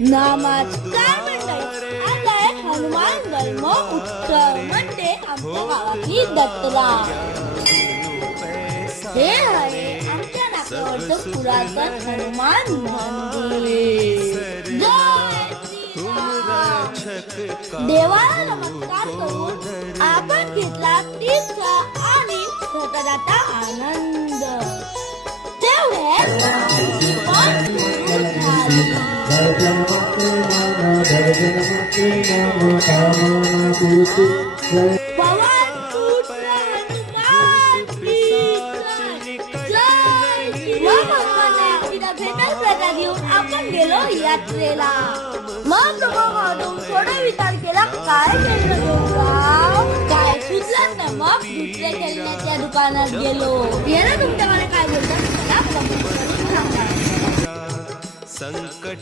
नमस्कार मंडळी, आज आहे हनुमान जन्म उत्सव म्हणजे आमच्या गावातली जत्रा. हे आहे आमच्या नाक्यावरचं पुरातन हनुमान मंदिर. जय श्रीराम. देवाला नमस्कार करून आपण घेतला तीर्थ आणि प्रसादाचा आनंद. आपण गेलो यात्रेला. मग थोडा विचार केला काय काय सुचलं ना. मग दुसऱ्या खेळण्याच्या दुकानात गेलो. याला तुमच्याकडे काय बोलतात मला संकट